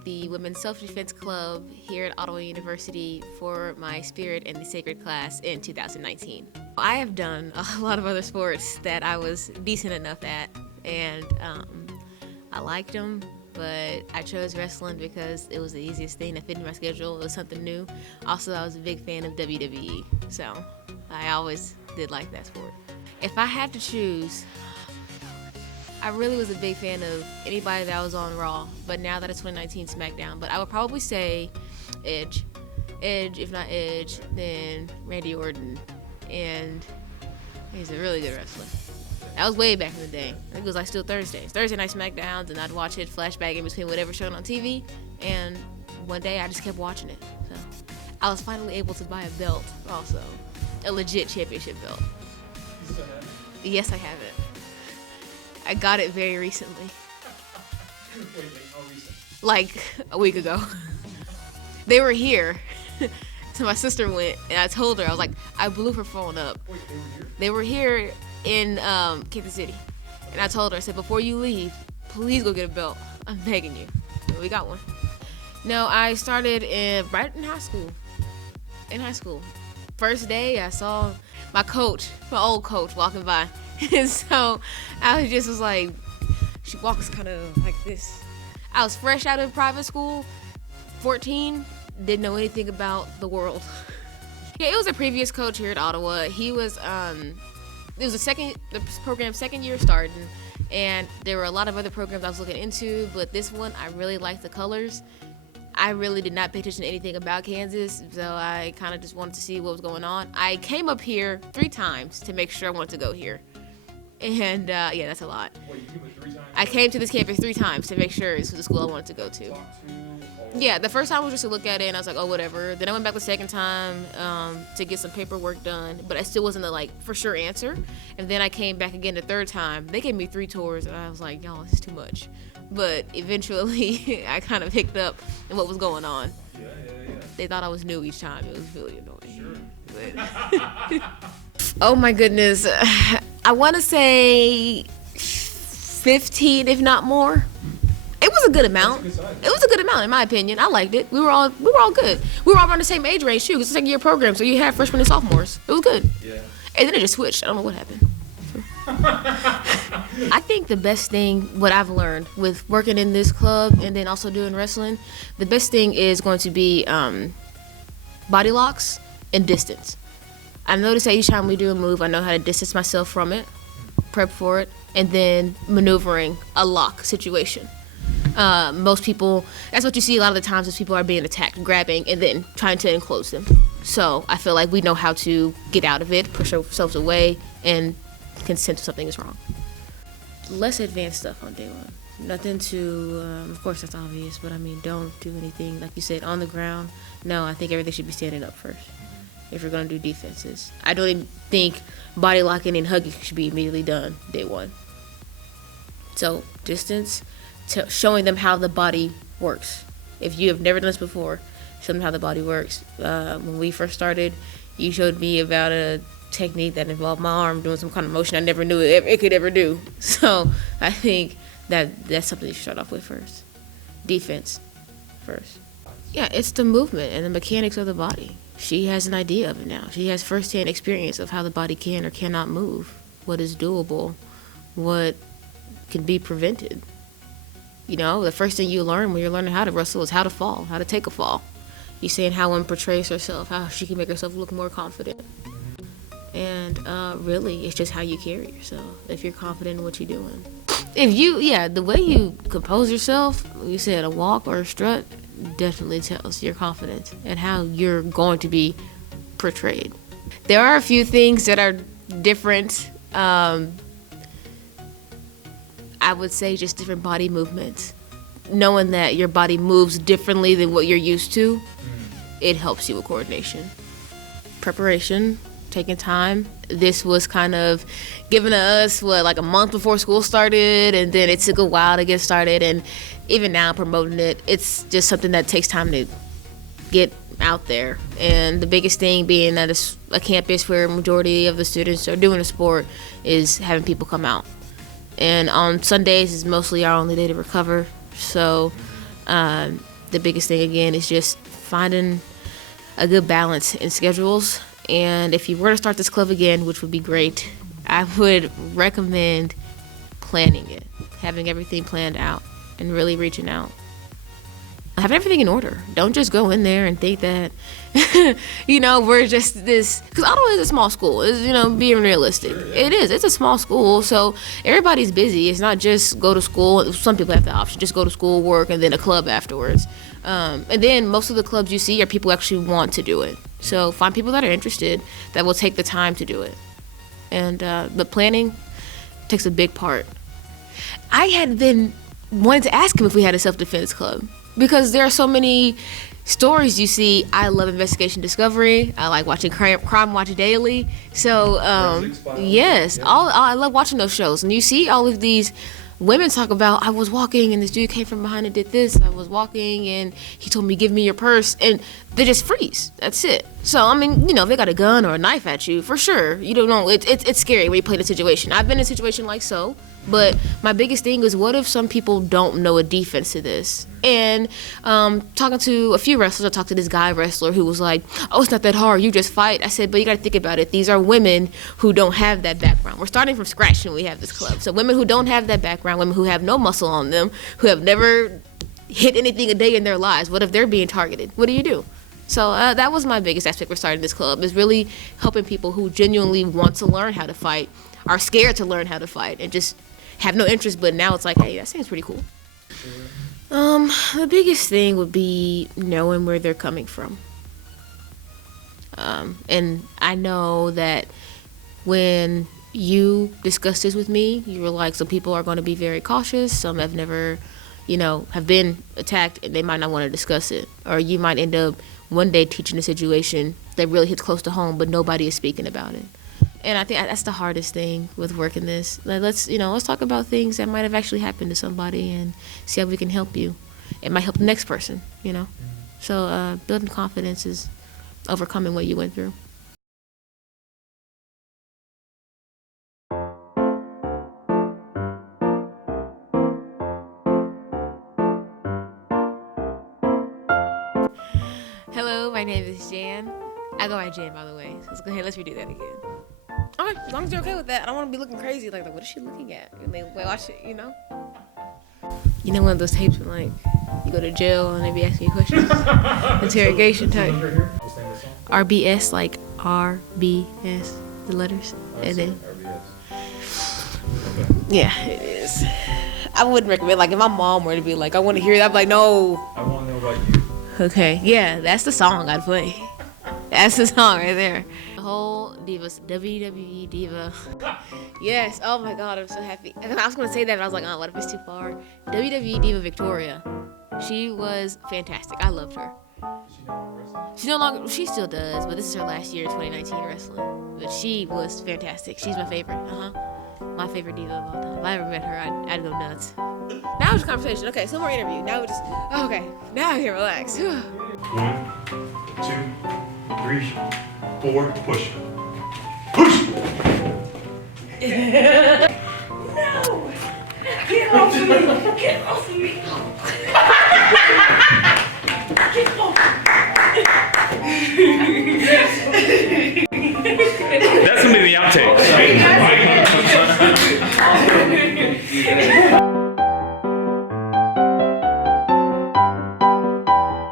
joined the Women's Self-Defense Club here at Ottawa University for my Spirit and the Sacred class in 2019. I have done a lot of other sports that I was decent enough at, and I liked them, but I chose wrestling because it was the easiest thing that fit in my schedule. It was something new. Also, I was a big fan of WWE, so I always did like that sport. If I had to choose, I really was a big fan of anybody that was on Raw, but now that it's 2019 SmackDown. But I would probably say Edge. Edge, if not Edge, then Randy Orton. And he's a really good wrestler. That was way back in the day. I think it was like still Thursdays. Thursday night SmackDowns, and I'd watch it flashback in between whatever showing on TV. And one day I just kept watching it. So I was finally able to buy a belt also. A legit championship belt. You still have it? Yes, I have it. I got it very recently. Wait, how recent? Like a week ago. They were here. So my sister went, and I told her, I was like, I blew her phone up. Wait, they were here? They were here in Kansas City. And I told her, I said, before you leave, please go get a belt. I'm begging you. So we got one. No, I started right in high school. In high school. First day, I saw my coach, my old coach, walking by. And so I was like, she walks kind of like this. I was fresh out of private school, 14, didn't know anything about the world. Yeah, it was a previous coach here at Ottawa. He was, it was the program's second year starting, and there were a lot of other programs I was looking into, but this one, I really liked the colors. I really did not pay attention to anything about Kansas, so I kind of just wanted to see what was going on. I came up here 3 times to make sure I wanted to go here. And yeah, that's a lot. Wait, you came with 3 times? I came to this campus 3 times to make sure this was the school I wanted to go to. Talk to, Yeah, the first time was just to look at it, and I was like, oh, whatever. Then I went back the second time to get some paperwork done, but I still wasn't the for sure answer. And then I came back again the third time. They gave me 3 tours, and I was like, y'all, this is too much. But eventually, I kind of picked up on what was going on. Yeah. They thought I was new each time. It was really annoying. Sure. But oh my goodness, I want to say 15, if not more. It was a good amount. That's a good size. It was a good amount, in my opinion. I liked it. We were all good. We were all around the same age range too. It's a second year program, so you had freshmen and sophomores. It was good. Yeah. And then it just switched. I don't know what happened. I think the best thing, what I've learned with working in this club and then also doing wrestling, the best thing is going to be body locks and distance. I noticed that each time we do a move, I know how to distance myself from it, prep for it, and then maneuvering a lock situation. Most people, that's what you see a lot of the times is people are being attacked, grabbing, and then trying to enclose them. So I feel like we know how to get out of it, push ourselves away, and consent if something is wrong. Less advanced stuff on day one. Nothing to, of course that's obvious, but I mean, don't do anything, like you said, on the ground. No, I think everything should be standing up first if you're going to do defenses. I don't even think body locking and hugging should be immediately done day one. So distance, showing them how the body works. If you have never done this before, show them how the body works. When we first started, you showed me about a technique that involved my arm doing some kind of motion I never knew it could ever do. So I think that's something you should start off with first. Defense first. Yeah, it's the movement and the mechanics of the body. She has an idea of it now. She has firsthand experience of how the body can or cannot move, what is doable, what can be prevented. You know, the first thing you learn when you're learning how to wrestle is how to fall, how to take a fall. You're seeing how one portrays herself, how she can make herself look more confident. And really, it's just how you carry yourself, if you're confident in what you're doing. The way you compose yourself, you said a walk or a strut, definitely tells your confidence and how you're going to be portrayed. There are a few things that are different. I would say just different body movements. Knowing that your body moves differently than what you're used to, it helps you with coordination. Preparation, taking time. This was kind of given to us, like a month before school started, and then it took a while to get started, and even now promoting it, it's just something that takes time to get out there. And the biggest thing being that it's a campus where a majority of the students are doing a sport is having people come out. And on Sundays is mostly our only day to recover. So the biggest thing again is just finding a good balance in schedules. And if you were to start this club again, which would be great, I would recommend planning it, having everything planned out, and really reaching out. Have everything in order. Don't just go in there and think that, we're just this, because Ottawa is a small school. It's, being realistic. Sure, yeah. It is. It's a small school, so everybody's busy. It's not just go to school. Some people have the option, just go to school, work, and then a club afterwards. And then most of the clubs you see are people who actually want to do it. So find people that are interested, that will take the time to do it. And the planning takes a big part. I had been wanting to ask him if we had a self-defense club, because there are so many stories you see. I love investigation discovery. I like watching Crime Watch Daily. So yes, I love watching those shows. And you see all of these women talk about, I was walking and this dude came from behind and did this. I was walking and he told me, give me your purse. And they just freeze. That's it. So, I mean, if they got a gun or a knife at you, for sure, you don't know. It's scary when you play the situation. I've been in a situation like so. But my biggest thing is, what if some people don't know a defense to this? And talking to a few wrestlers, I talked to this guy wrestler who was like, oh, it's not that hard, you just fight. I said, but you got to think about it. These are women who don't have that background. We're starting from scratch when we have this club. So women who don't have that background, women who have no muscle on them, who have never hit anything a day in their lives, what if they're being targeted? What do you do? So that was my biggest aspect for starting this club, is really helping people who genuinely want to learn how to fight, are scared to learn how to fight, and just have no interest, but now it's like, hey, that seems pretty cool. The biggest thing would be knowing where they're coming from. And I know that when you discussed this with me, you were like, some people are going to be very cautious. Some have never, have been attacked, and they might not want to discuss it. Or you might end up one day teaching a situation that really hits close to home, but nobody is speaking about it. And I think that's the hardest thing with working this. Let's talk about things that might have actually happened to somebody and see how we can help you. It might help the next person, So building confidence is overcoming what you went through. Hello, my name is Jan. I go by Jan, by the way. So let's go ahead, let's redo that again. Okay, as long as you're okay with that. I don't want to be looking crazy. Like, what is she looking at? And they watch it, one of those tapes when, you go to jail and they be asking you questions? Interrogation type. RBS, like RBS, the letters. And then, yeah, it is. I wouldn't recommend, if my mom were to be like, I want to hear that, I'd be like, no. I want to know about you. Okay, yeah, that's the song I'd play. That's the song right there. The whole Divas, WWE Diva. Yes, oh my God, I'm so happy. I was going to say that, but I was like, what if it's too far? WWE Diva Victoria. She was fantastic. I loved her. She no longer, she still does, but this is her last year, 2019 wrestling. But she was fantastic. She's my favorite. My favorite diva of all time. If I ever met her, I'd go nuts. Now it's conversation. Okay, so more interview. Now we just, okay, now I can relax. 1, 2, 3, 4, push. Push! No! Get off of me! Get off of me! Get off! That's gonna be the outtake.